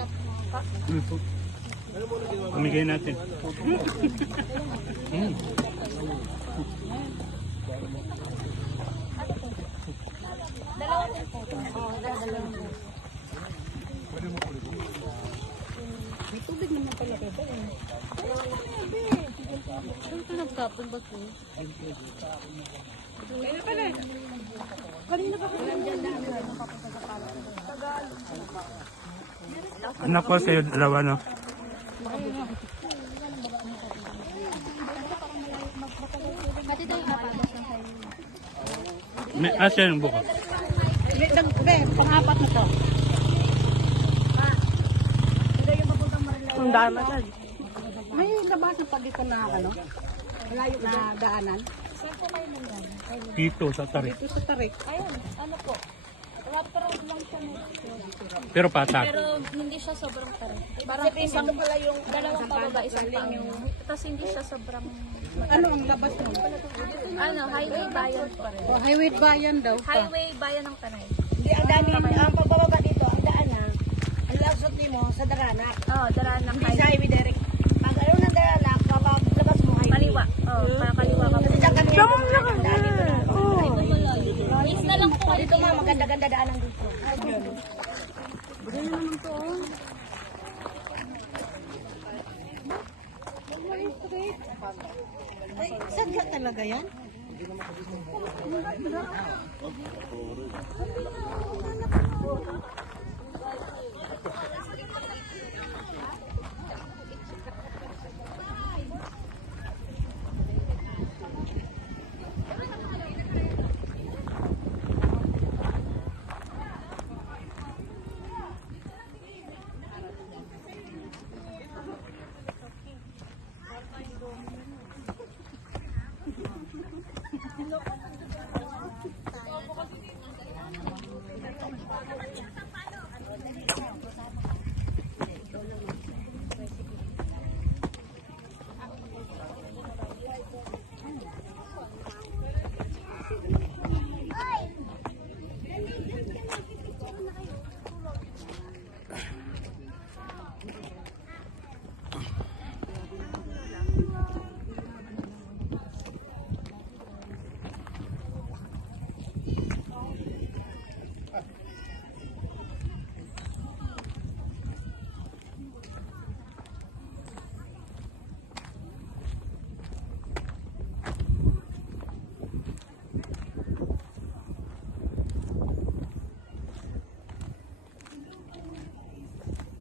Ano po? Pamigay natin. May tubig naman pala kayo. Saan ka nagtapon ba ito? Kanina pala. Kanina pa pala. Anak ko sa'yo dalawa, no? Pati tayo kapagas ng kayo. May asya yung bukas. Pang-apat na to. Ang dami na. May labasan pa dito na ano? Malayo na daanan. Saan po kayo nanggaling? Dito sa tarik. Dito sa Tarik. Ayun, ano po? Wala pa rin lang siya. Pero patak. Pero hindi siya sobrang tarik. Parang isang pala yung dalawang pababa, isang pang. Tapos hindi siya sobrang Ano ang labas mo? ano, highway bayan po. Oh, highway bayan daw. Highway bayan ng Tanay. Hindi, ang dami, ang pagbababa dito, ang daan na, ang lasot mo sa Daranak. Oo, daraan ng Hindi sa highway. highway direct. Pag ayaw ng Daranak, papaglabas mo highway. Kaliwa. Oo, para kaliwa ka po. Kasi dyan kami ang daan dito na. Is na lang po kayo Dito nga, maganda-ganda daanan dito. Bigyan na naman to. Oh. Ay, sadya talaga yan?